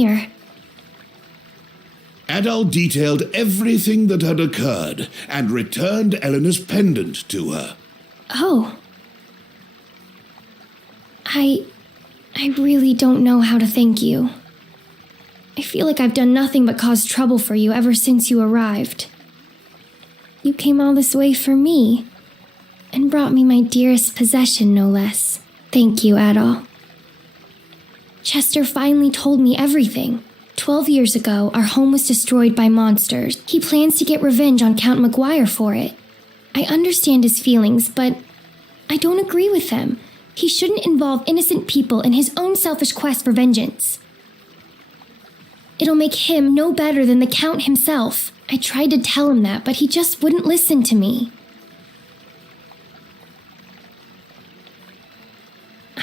here? Adol detailed everything that had occurred and returned Eleanor's pendant to her. Oh. I really don't know how to thank you. I feel like I've done nothing but cause trouble for you ever since you arrived. You came all this way for me, and brought me my dearest possession, no less. Thank you, Adol. Chester finally told me everything. 12 years ago, our home was destroyed by monsters. He plans to get revenge on Count Maguire for it. I understand his feelings, but I don't agree with them. He shouldn't involve innocent people in his own selfish quest for vengeance. It'll make him no better than the Count himself. I tried to tell him that, but he just wouldn't listen to me.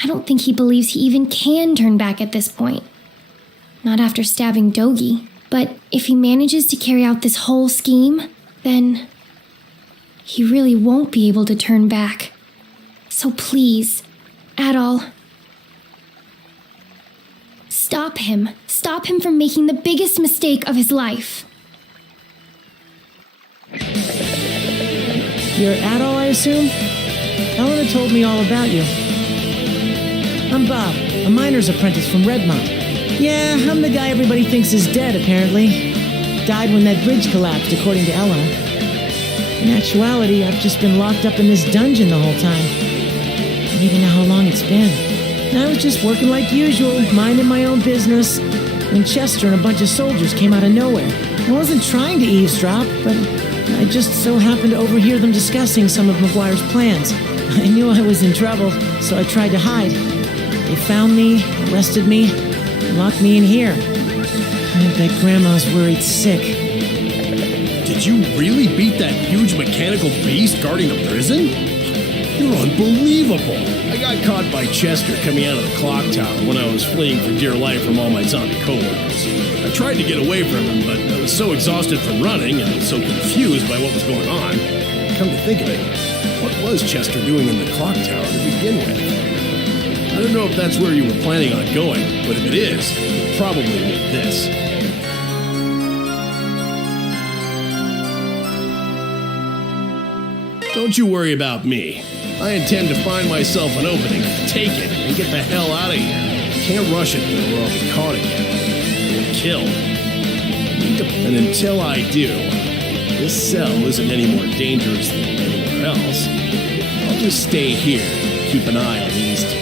I don't think he believes he even can turn back at this point. Not after stabbing Dogi. But if he manages to carry out this whole scheme, then he really won't be able to turn back. So please, Adol, stop him. Stop him from making the biggest mistake of his life. You're Adol, I assume? Eleanor told me all about you. I'm Bob, a miner's apprentice from Redmont. Yeah, I'm the guy everybody thinks is dead, apparently. Died when that bridge collapsed, according to Eleanor. In actuality, I've just been locked up in this dungeon the whole time. I don't even know how long it's been. I was just working like usual, minding my own business, when Chester and a bunch of soldiers came out of nowhere. I wasn't trying to eavesdrop, but I just so happened to overhear them discussing some of Maguire's plans. I knew I was in trouble, so I tried to hide. They found me, arrested me, and locked me in here. I bet Grandma's worried sick. Did you really beat that huge mechanical beast guarding the prison? You're unbelievable. I got caught by Chester coming out of the clock tower when I was fleeing for dear life from all my zombie coworkers. I tried to get away from him, but I was so exhausted from running and so confused by what was going on. Come to think of it, what was Chester doing in the clock tower to begin with? I don't know if that's where you were planning on going, but if it is, you'll probably need this. Don't you worry about me. I intend to find myself an opening, take it, and get the hell out of here. Can't rush it though, or I'll be caught again. Or killed. And until I do, this cell isn't any more dangerous than anywhere else. I'll just stay here, keep an eye on these two.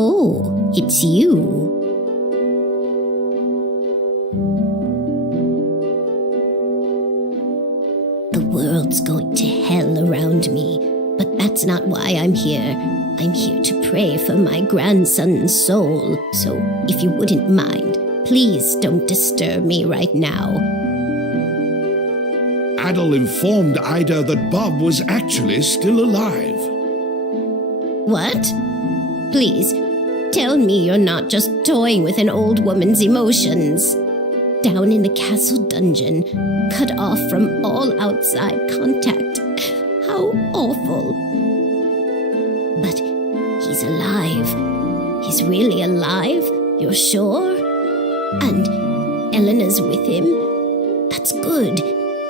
Oh, it's you. The world's going to hell around me, but that's not why I'm here. I'm here to pray for my grandson's soul, so if you wouldn't mind, please don't disturb me right now. Adol informed Ida that Bob was actually still alive. What? Please, tell me you're not just toying with an old woman's emotions. down in the castle dungeon, cut off from all outside contact. How awful. But he's alive. He's really alive? You're sure? And Elena's with him? That's good.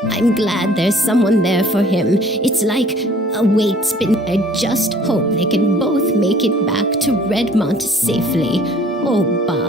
I'm glad there's someone there for him. It's like a weight's been... I just hope they can both make it back to Redmont safely. Oh, Bob.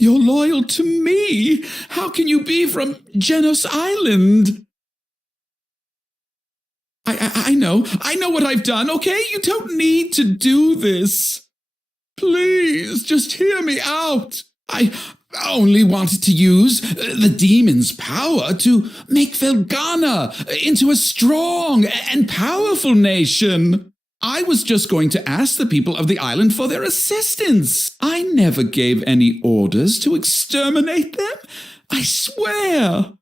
You're loyal to me. How can you be from Genos Island? I know what I've done, okay? You don't need to do this. Please, just hear me out. I only wanted to use the demon's power to make Felghana into a strong and powerful nation. I was just going to ask the people of the island for their assistance. I never gave any orders to exterminate them. I swear.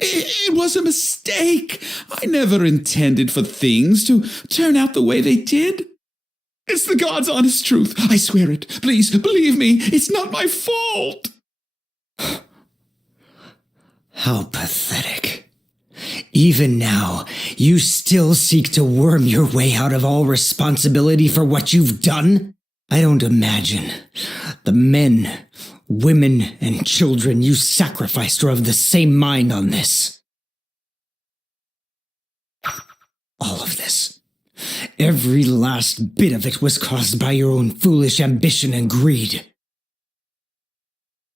It was a mistake. I never intended for things to turn out the way they did. It's the God's honest truth. I swear it. Please, believe me. It's not my fault. How pathetic. Even now, you still seek to worm your way out of all responsibility for what you've done? I don't imagine the men, women, and children you sacrificed are of the same mind on this. All of this. Every last bit of it was caused by your own foolish ambition and greed.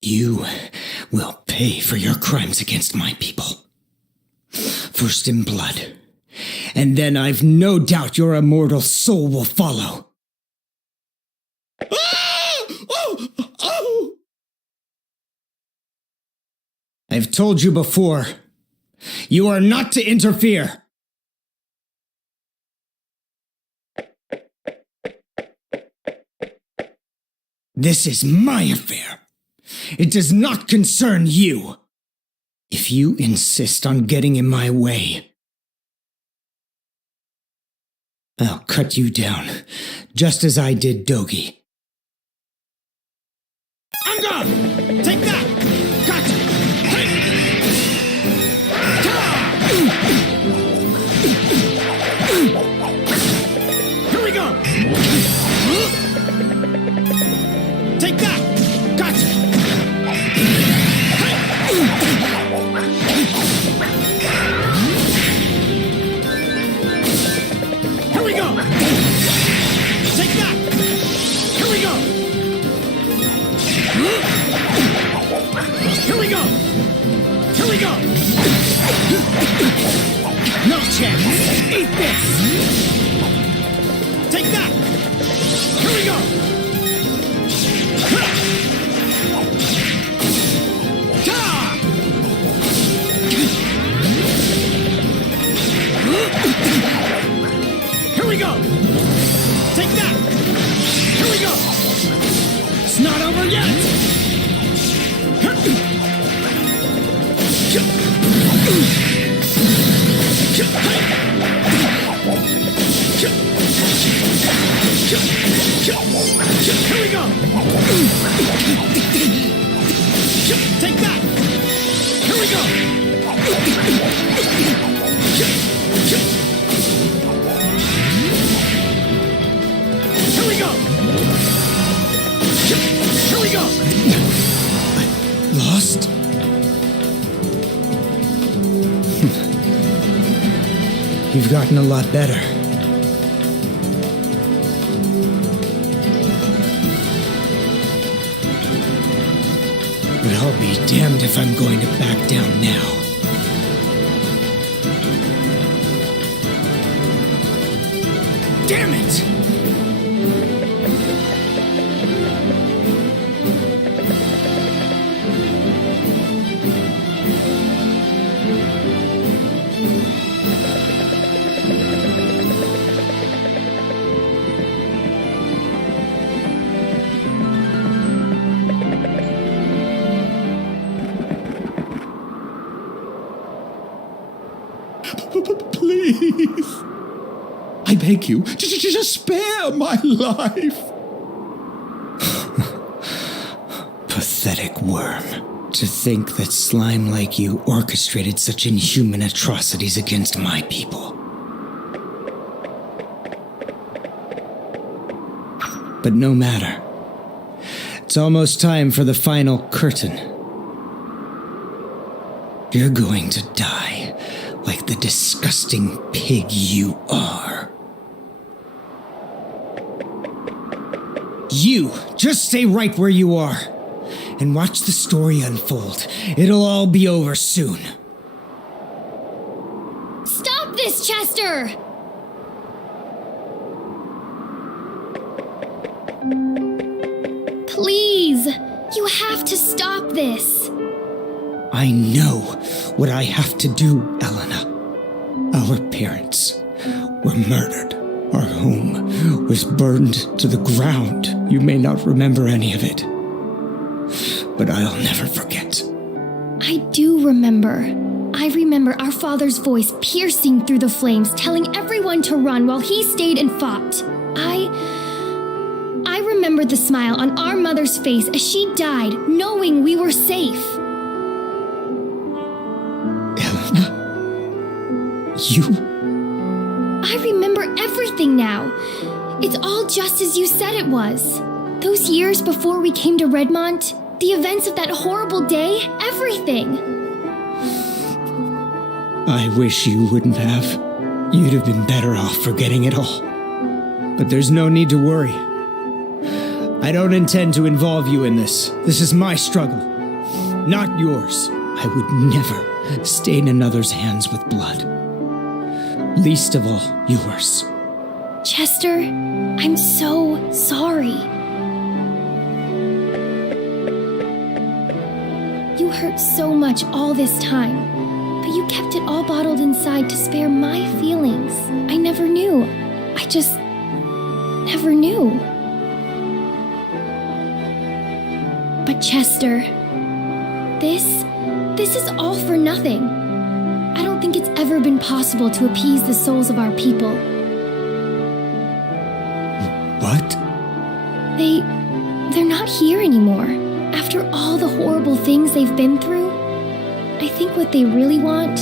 You will pay for your crimes against my people. First in blood, and then I've no doubt your immortal soul will follow. I've told you before, you are not to interfere. This is my affair. It does not concern you. If you insist on getting in my way, I'll cut you down, just as I did Dogi. I'm gone! Take that! Gotcha! Here we go! Take that! Gotcha! Here we go! Take that! Here we go! Here we go! Here we go! No chance! Eat this! Take that! Here we go! Here we go! Take that! Here we go! It's not over yet! Here we go! Take that! Here we go! Here we go! Here we go! Lost? You've gotten a lot better. But I'll be damned if I'm going to back down now. Damn it! Please. I beg you, just spare my life. Pathetic worm. To think that slime like you orchestrated such inhuman atrocities against my people. But no matter. It's almost time for the final curtain. You're going to die like the disgusting pig you are. You, just stay right where you are. and watch the story unfold. It'll all be over soon. Stop this, Chester! Please! You have to stop this! I know what I have to do, Elena. Our parents were murdered. Our home was burned to the ground. You may not remember any of it, but I'll never forget. I do remember. I remember our father's voice piercing through the flames, telling everyone to run while he stayed and fought. I remember the smile on our mother's face as she died, knowing we were safe. Elena? You? I remember everything now. It's all just as you said it was. Those years before we came to Redmont, the events of that horrible day, everything. I wish you wouldn't have. You'd have been better off forgetting it all. But there's no need to worry. I don't intend to involve you in this. This is my struggle, not yours. I would never stain another's hands with blood. Least of all, yours. Chester, I'm so sorry. You hurt so much all this time, but you kept it all bottled inside to spare my feelings. I never knew. I just never knew. But Chester, this is all for nothing. I don't think it's ever been possible to appease the souls of our people. What? They're not here anymore. After all the horrible things they've been through, I think what they really want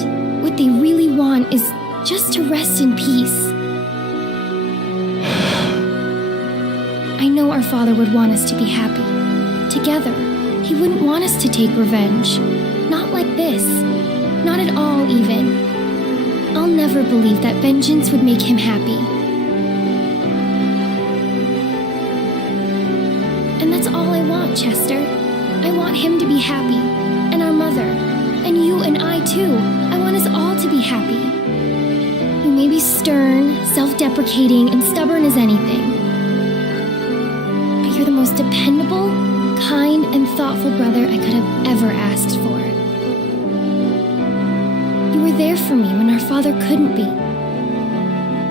is just to rest in peace. I know our father would want us to be happy. Together. He wouldn't want us to take revenge. Not like this. Not at all, even. I'll never believe that vengeance would make him happy. And that's all I want, Chester. I want him to be happy. And our mother. And you and I, too. I want us all to be happy. You may be stern, self-deprecating, and stubborn as anything. But you're the most dependable, kind, and thoughtful brother I could have ever asked for. You were there for me when our father couldn't be.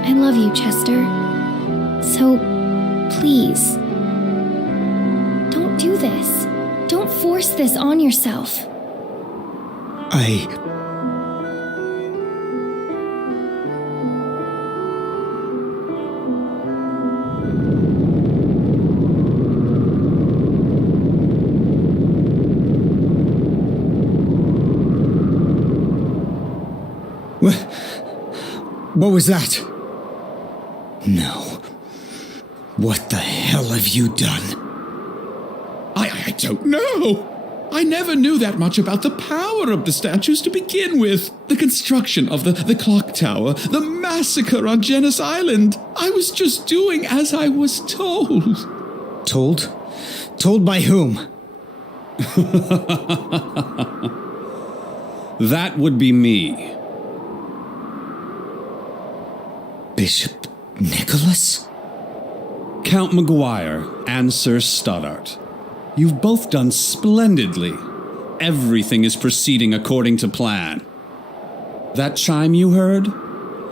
I love you, Chester. So, please, don't do this. Don't force this on yourself. What was that? No. What the hell have you done? I don't know. I never knew that much about the power of the statues to begin with. The construction of the clock tower, the massacre on Genis Island. I was just doing as I was told. Told? Told by whom? That would be me. Bishop Nicholas? Count Maguire and Sir Stoddart. You've both done splendidly. Everything is proceeding according to plan. That chime you heard?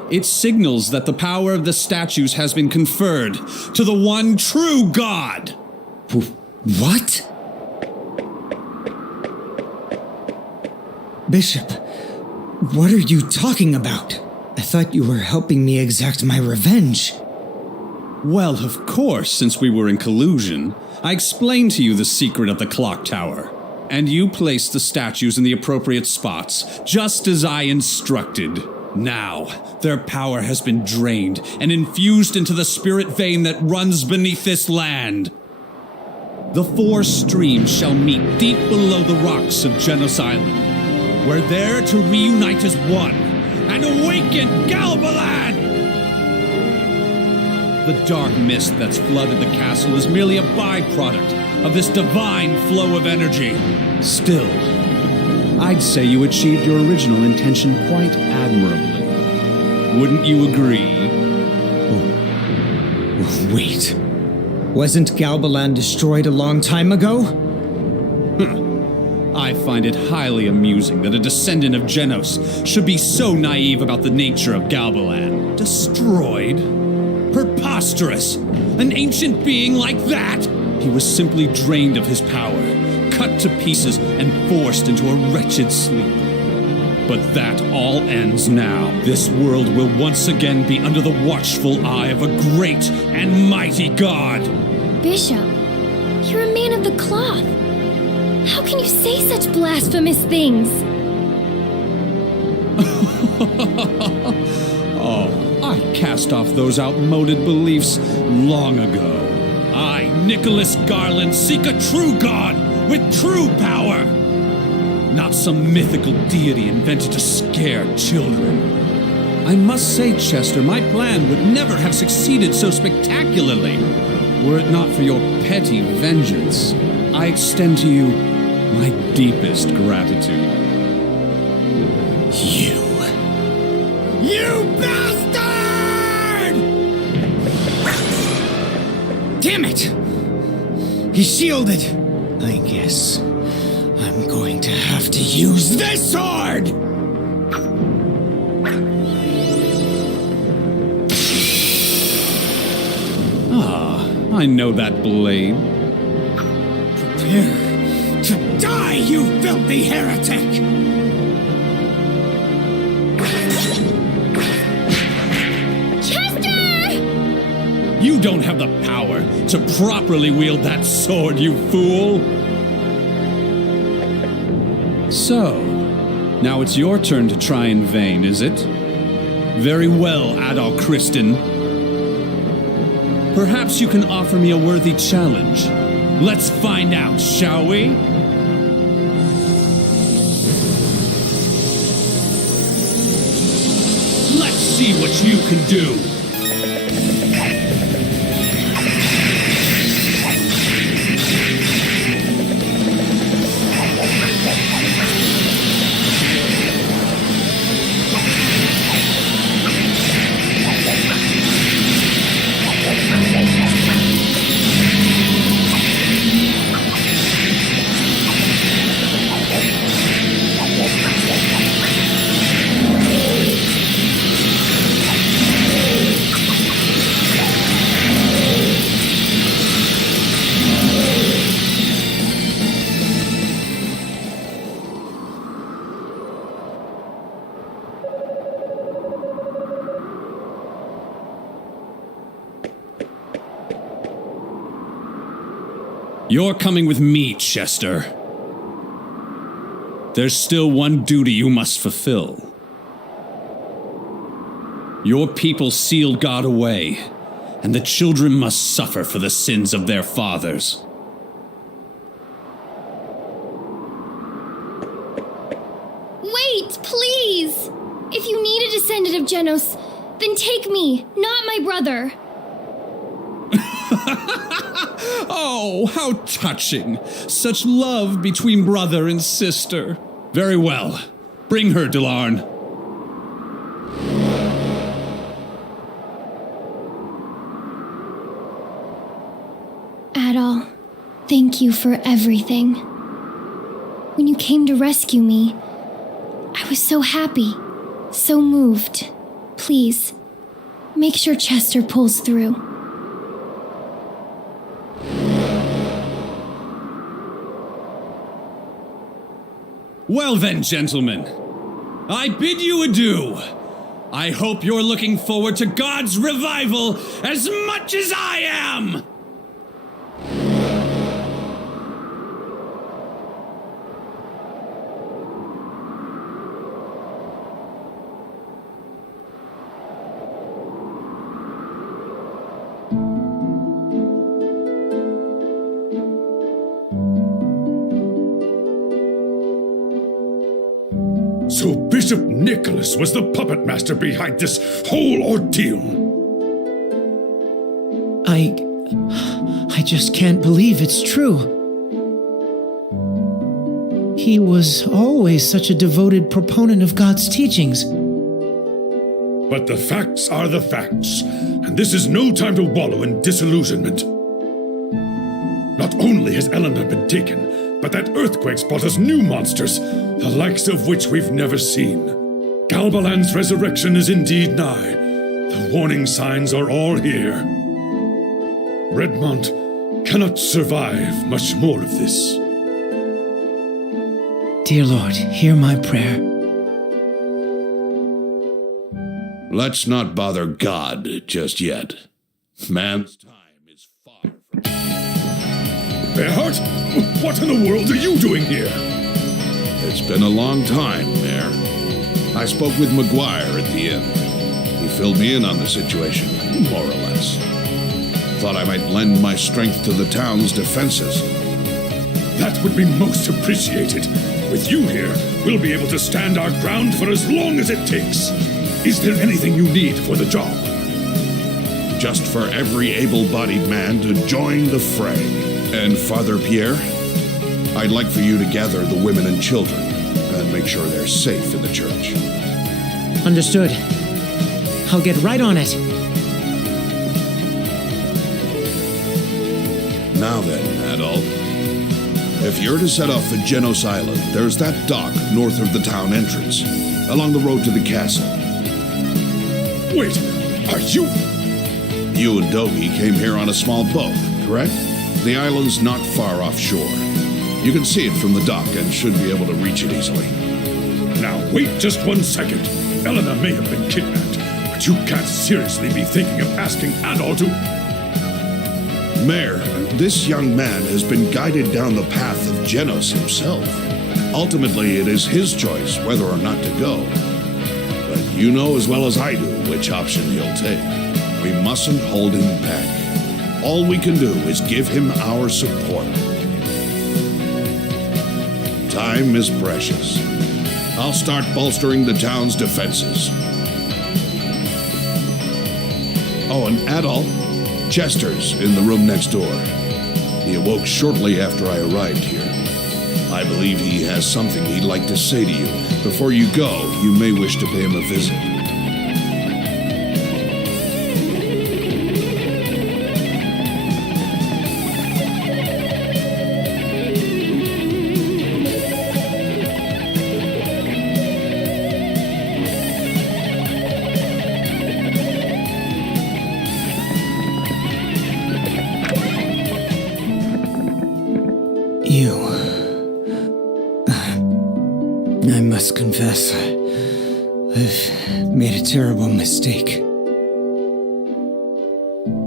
It signals that the power of the statues has been conferred to the one true God. What? Bishop, what are you talking about? I thought you were helping me exact my revenge. Well, of course, since we were in collusion, I explained to you the secret of the clock tower, and you placed the statues in the appropriate spots, just as I instructed. Now, their power has been drained and infused into the spirit vein that runs beneath this land. The four streams shall meet deep below the rocks of Genis Island. We're there to reunite as one and awaken Galbalan! The dark mist that's flooded the castle is merely a byproduct of this divine flow of energy. Still, I'd say you achieved your original intention quite admirably. Wouldn't you agree? Wait. Wasn't Galbalan destroyed a long time ago? I find it highly amusing that a descendant of Genos should be so naive about the nature of Galbalan. Destroyed? Preposterous! An ancient being like that? He was simply drained of his power, cut to pieces, and forced into a wretched sleep. But that all ends now. This world will once again be under the watchful eye of a great and mighty god. Bishop, you're a man of the cloth. How can you say such blasphemous things? Oh, I cast off those outmoded beliefs long ago. I, Nicholas Garland, seek a true god with true power. Not some mythical deity invented to scare children. I must say, Chester, my plan would never have succeeded so spectacularly were it not for your petty vengeance. I extend to you my deepest gratitude. You bastard! Damn it! He's shielded! I guess I'm going to have to use this sword! Ah, I know that blade. Prepare to die, you filthy heretic! You don't have the power to properly wield that sword, you fool! So, now it's your turn to try in vain, is it? Very well, Adal Kristin. Perhaps you can offer me a worthy challenge. Let's find out, shall we? Let's see what you can do! You're coming with me, Chester. There's still one duty you must fulfill. Your people sealed God away, and the children must suffer for the sins of their fathers. Wait, please! If you need a descendant of Genos, then take me, not my brother. Oh, how touching! Such love between brother and sister. Very well. Bring her, Delarn. Adal, thank you for everything. When you came to rescue me, I was so happy, so moved. Please, make sure Chester pulls through. Well then, gentlemen, I bid you adieu. I hope you're looking forward to God's revival as much as I am! So Bishop Nicholas was the puppet master behind this whole ordeal. I just can't believe it's true. He was always such a devoted proponent of God's teachings. But the facts are the facts, and this is no time to wallow in disillusionment. Not only has Eleanor been taken, but that earthquake's brought us new monsters, the likes of which we've never seen. Galbalan's resurrection is indeed nigh. The warning signs are all here. Redmont cannot survive much more of this. Dear Lord, hear my prayer. Let's not bother God just yet. Man's time is far from... Bearheart, what in the world are you doing here? It's been a long time, Mayor. I spoke with McGuire at the inn. He filled me in on the situation, more or less. Thought I might lend my strength to the town's defenses. That would be most appreciated. With you here, we'll be able to stand our ground for as long as it takes. Is there anything you need for the job? Just for every able-bodied man to join the fray. And Father Pierre, I'd like for you to gather the women and children and make sure they're safe in the church. Understood. I'll get right on it. Now then, Adolf. If you're to set off for Genos Island, there's that dock north of the town entrance, along the road to the castle. Wait, are you... You and Dogi came here on a small boat, correct? The island's not far offshore. You can see it from the dock and should be able to reach it easily. Now wait just 1 second. Eleanor may have been kidnapped, but you can't seriously be thinking of asking Adol to... Mayor, this young man has been guided down the path of Genos himself. Ultimately, it is his choice whether or not to go. But you know as well as I do which option he'll take. We mustn't hold him back. All we can do is give him our support. Time is precious. I'll start bolstering the town's defenses. Oh, and Adol, Chester's in the room next door. He awoke shortly after I arrived here. I believe he has something he'd like to say to you. Before you go, you may wish to pay him a visit. I must confess, I've made a terrible mistake.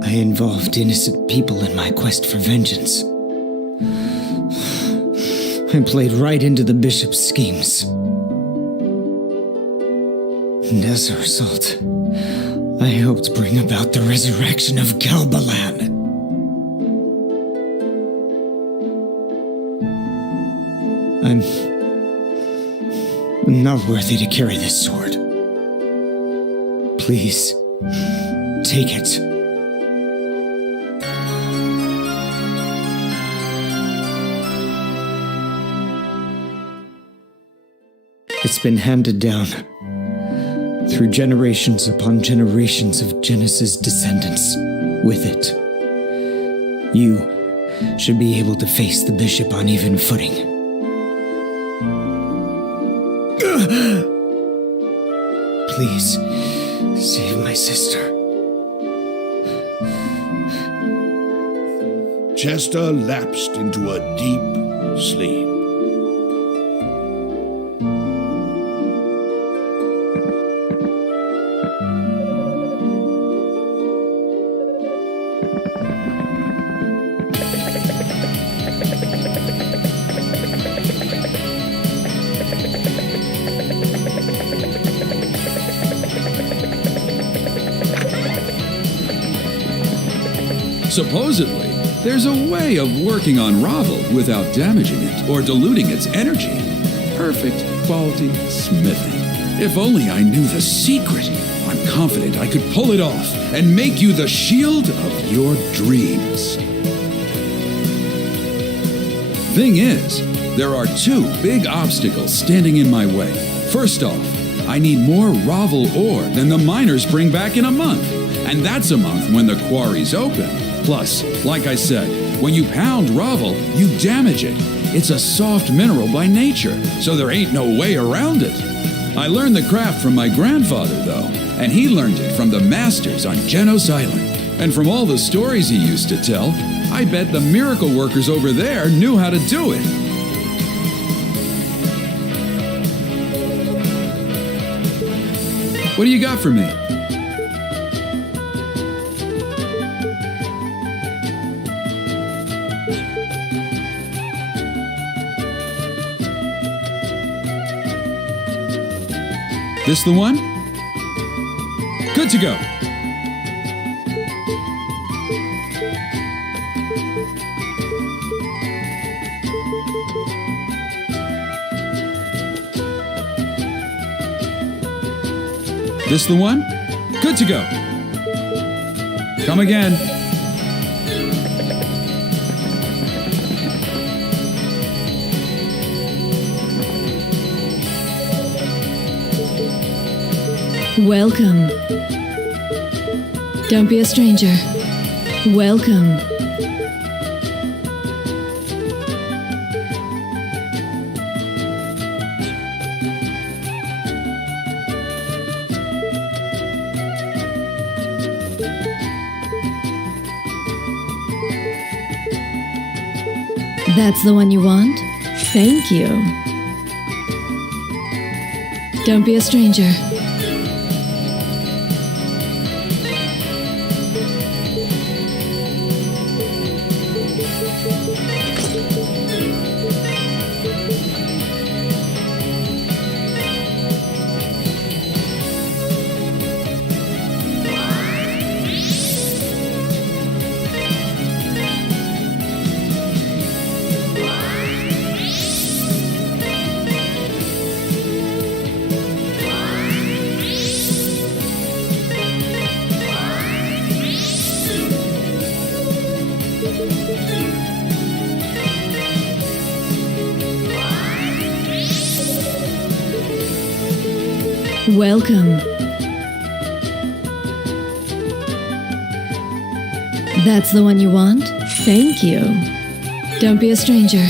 I involved innocent people in my quest for vengeance. I played right into the bishop's schemes. And as a result, I helped bring about the resurrection of Galbalan. I'm not worthy to carry this sword. Please, take it. It's been handed down through generations upon generations of Genis's descendants. With it, you should be able to face the bishop on even footing. Please, save my sister. Chester lapsed into a deep sleep. Supposedly, there's a way of working on Ravel without damaging it or diluting its energy. Perfect quality smithing. If only I knew the secret. I'm confident I could pull it off and make you the shield of your dreams. Thing is, there are two big obstacles standing in my way. First off, I need more Ravel ore than the miners bring back in a month, and that's a month when the quarry's open. Plus, like I said, when you pound Ravel, you damage it. It's a soft mineral by nature, so there ain't no way around it. I learned the craft from my grandfather, though, and he learned it from the masters on Genos Island. And from all the stories he used to tell, I bet the miracle workers over there knew how to do it. What do you got for me? This the one? Good to go. This the one? Good to go. Come again. Welcome. Don't be a stranger. Welcome. That's the one you want? Thank you. Don't be a stranger. Welcome. That's the one you want? Thank you. Don't be a stranger.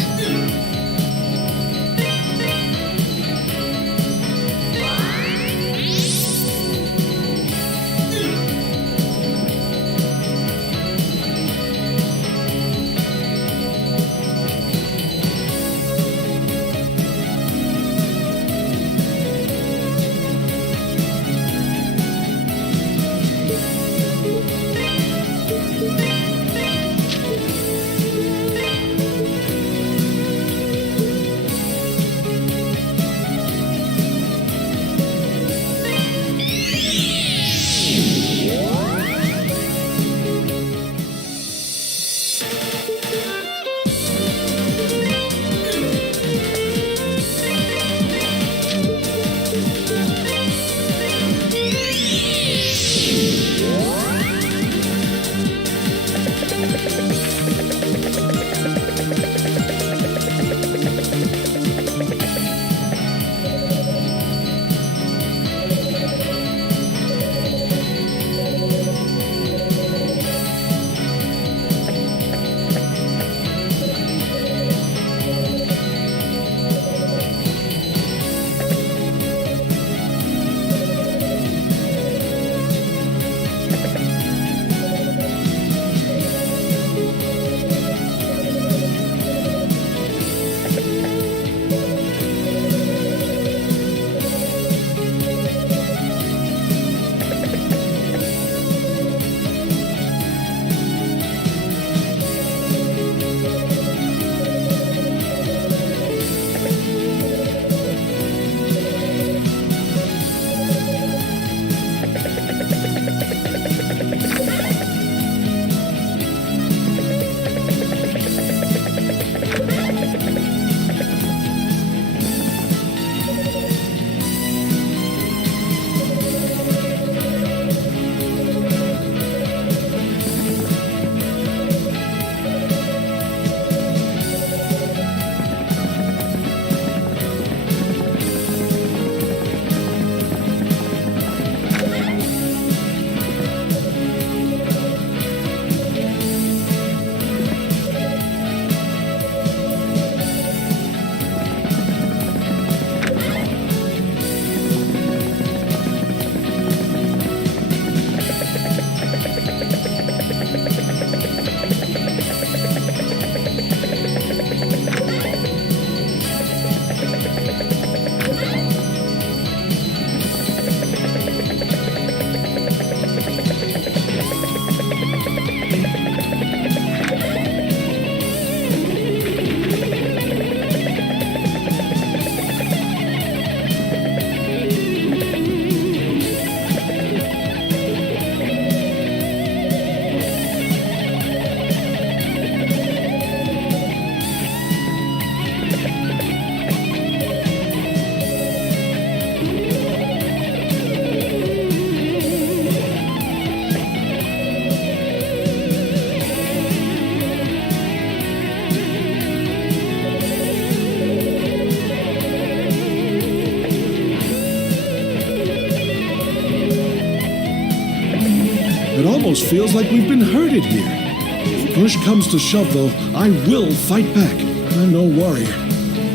almost feels like we've been herded here. If push comes to shove, though, I will fight back. I'm no warrior,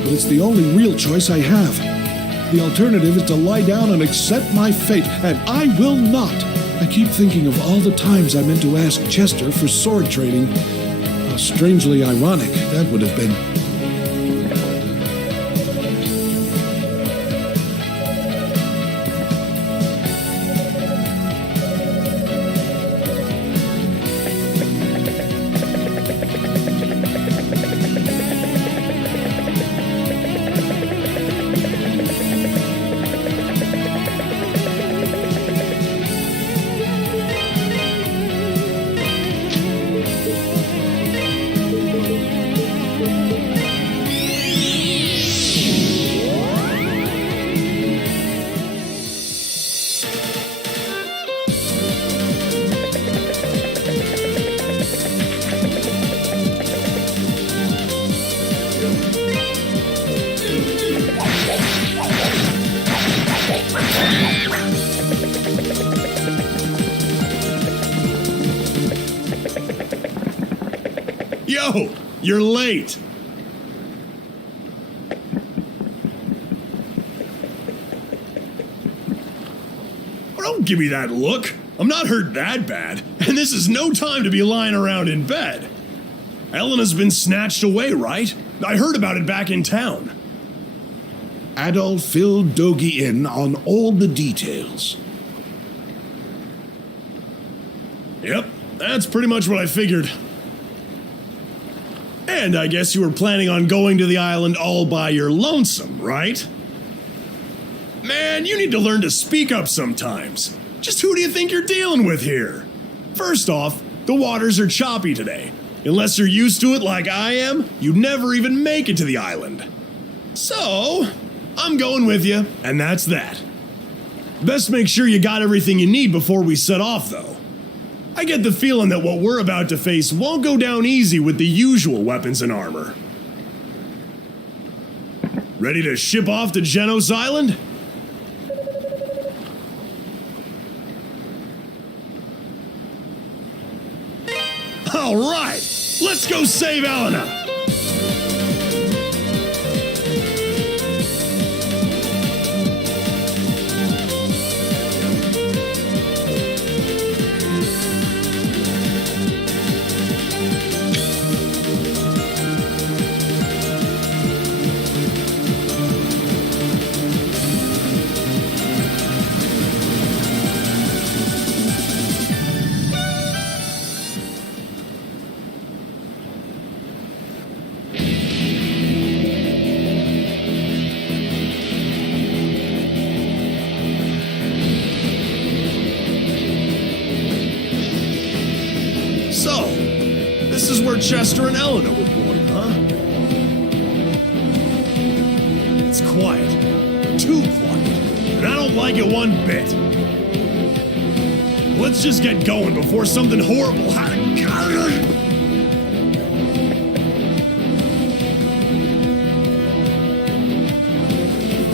but it's the only real choice I have. The alternative is to lie down and accept my fate, and I will not. I keep thinking of all the times I meant to ask Chester for sword training. How strangely ironic that would have been. Yo, you're late. Oh, don't give me that look. I'm not hurt that bad, and this is no time to be lying around in bed. Elena's been snatched away, right? I heard about it back in town. Adolf filled Dogi in on all the details. Yep, that's pretty much what I figured. And I guess you were planning on going to the island all by your lonesome, right? Man, you need to learn to speak up sometimes. Just who do you think you're dealing with here? First off, the waters are choppy today. Unless you're used to it like I am, you'd never even make it to the island. So, I'm going with you, and that's that. Best make sure you got everything you need before we set off, though. I get the feeling that what we're about to face won't go down easy with the usual weapons and armor. Ready to ship off to Genos Island? All right, let's go save Elena! So, this is where Chester and Elena were born, huh? It's quiet. Too quiet. And I don't like it one bit. Let's just get going before something horrible happens.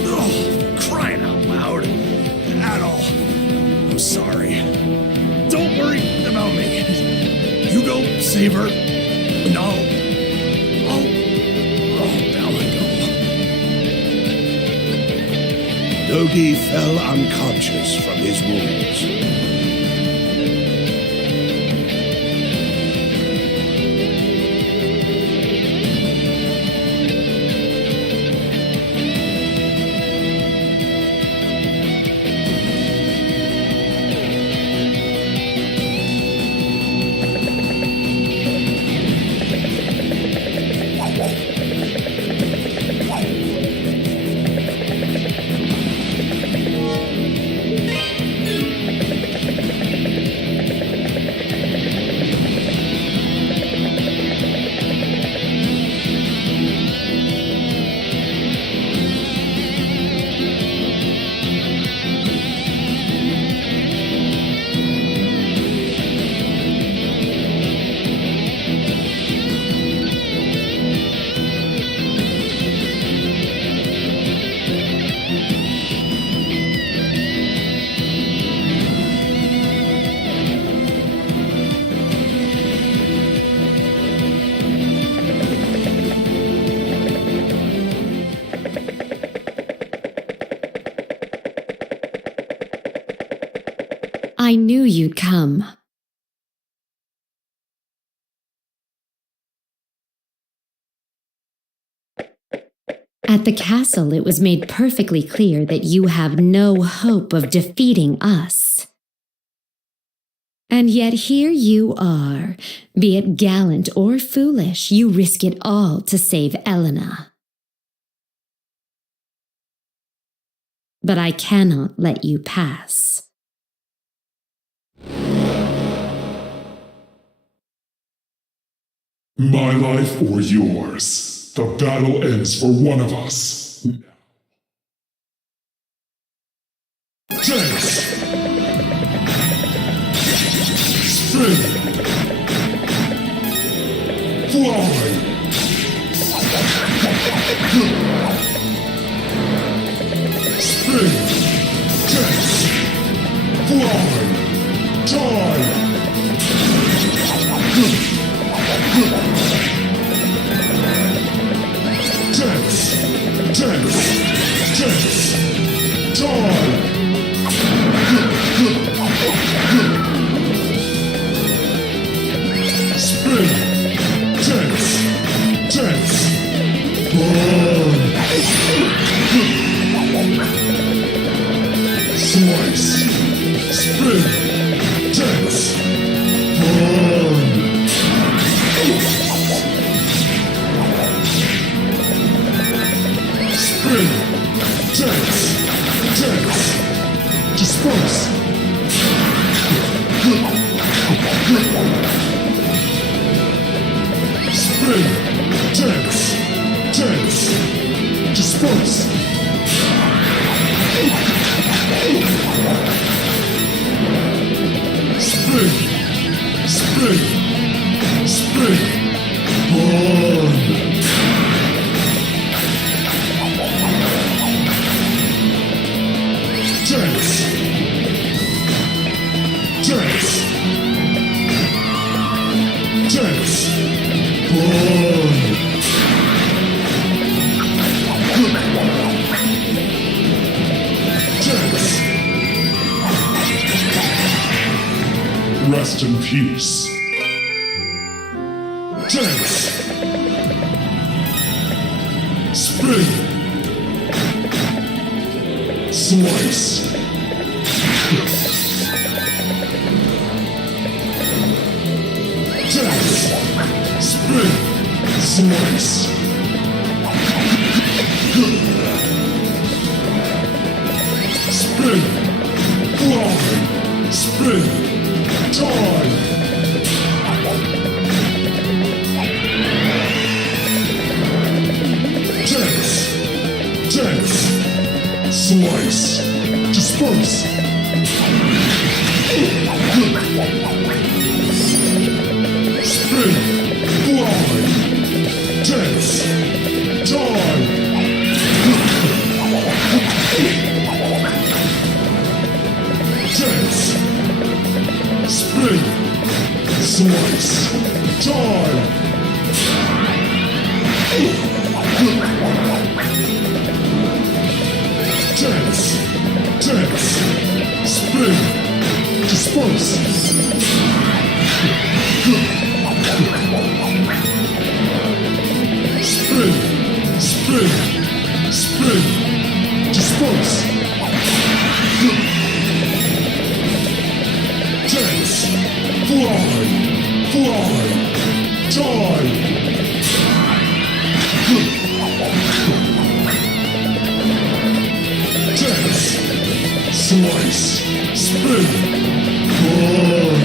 Oh, crying out loud. Adol, I'm sorry. Don't worry about me. You go save her. No. Oh, down I go. Dogi fell unconscious from his wounds. I knew you'd come. At the castle, it was made perfectly clear that you have no hope of defeating us. And yet here you are. Be it gallant or foolish, you risk it all to save Elena. But I cannot let you pass. My life or yours. The battle ends for one of us. Chance! Spin! Fly! Spin! Chance! Fly! Die! Chance! Chance! Chance! Die! Spin! Chance! Chance! Burn! Slice! Spin! Chance! Burn! Spin! Chance! Chance! Disperse! Spin! Chance! Chance! Disperse! Spin! Spin! Spin! Burn! Chance! Chance! Chance! Burn! Chance! Rest in peace. Chance! Spin! Slice! Chance! Spin! Slice! Spin! Fly! Spin! Die! Chance! Chance! Slice! Disperse! Spin! Fly! Chance! Die! Chance! Spin! Slice! Die! Chance! Chance! Spin! Disperse! Spin! Spin! Spin! Disperse! Chance! Fly! Fly! Die! Chance! Slice! Spin! Burn!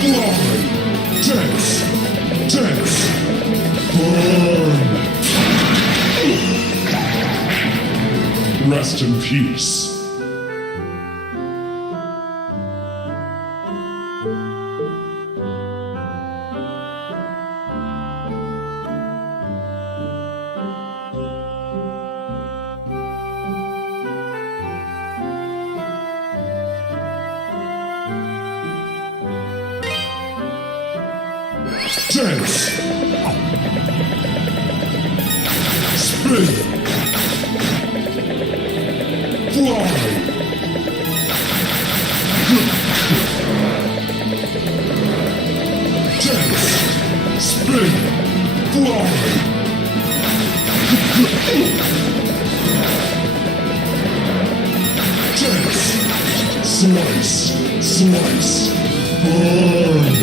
Fly! Chance! Chance! Burn! Rest in peace. Chance! Spin! Slice. Burn.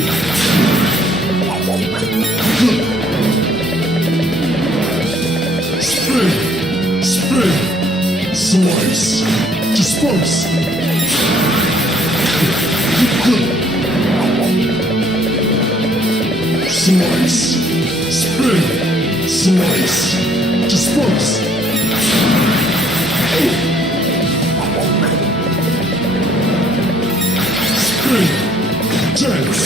Spin. Spin. Slice. Disperse. Slice. Spin. Slice. Disperse. Spin. Dance.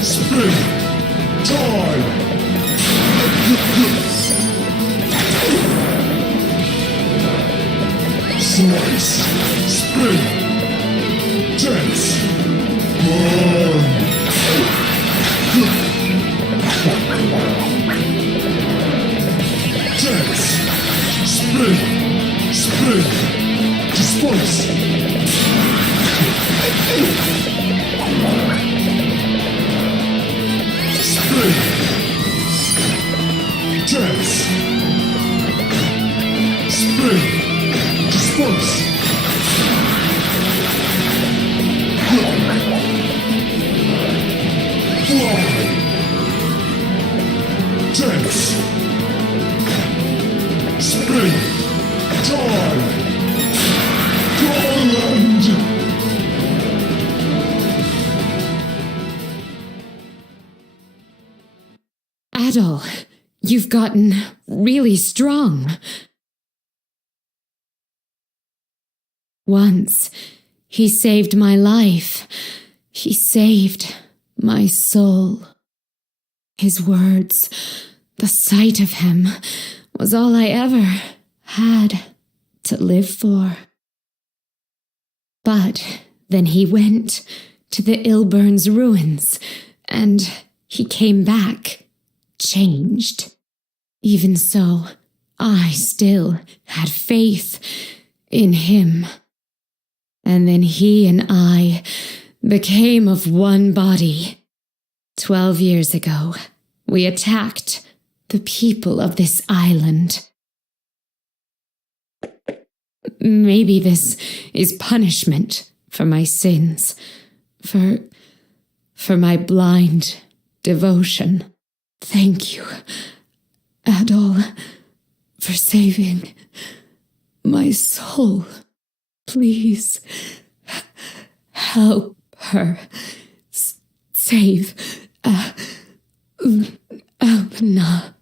Spin. Die. Slice. Spin. Dance. Burn. Dance. Spin. Spin. Disperse. Spin. Dance. Spin. Disperse. Fly. Dance. Spin. Die. Garland. Adol, you've gotten really strong. Once, he saved my life. He saved my soul. His words, the sight of him, was all I ever had to live for. But then he went to the Ilburn's ruins, and he came back, changed. Even so, I still had faith in him. And then he and I became of one body. 12 years ago, we attacked the people of this island. Maybe this is punishment for my sins, for my blind devotion. Thank you, Adol, for saving my soul. Please, help her. Save Elna.